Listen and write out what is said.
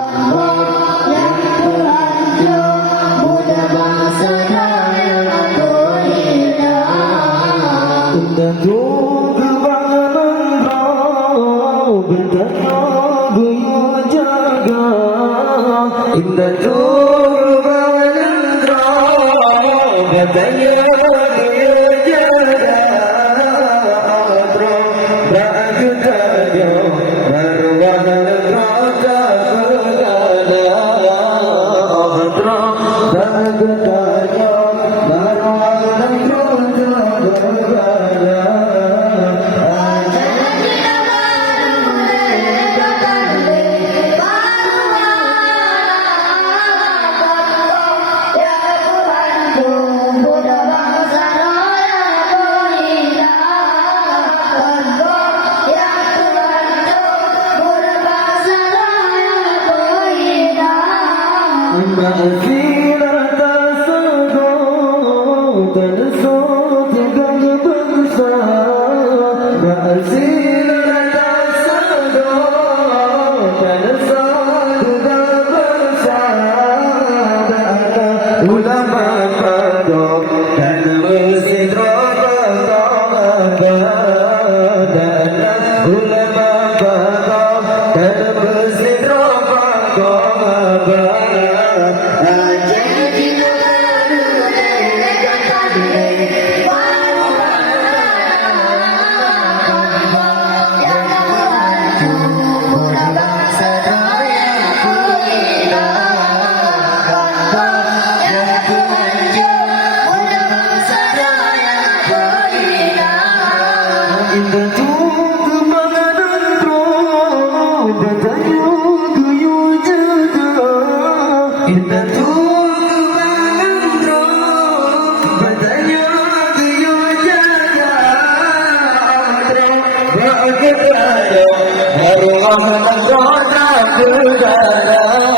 yang terhancur muda bangsa dan berhina. Indah kebanganan rau bentanya guyur jaga. Indah kebanganan rau bentanya guyur jaga. Bagi saja berwarna raja segala. Bagi saja berwarna raja segala. Maafkan atas segala tersebut yang bangsa. Maafkan atas segala tersebut yang bangsa. Ulama pondok dan masjid Rabbana. Ulama pondok dan masjid Rabbana. Indah kebanganan roh bentanya guyur jaga. Indah kebanganan roh bentanya guyur jaga. Bagi saya arwah roh tak berdana.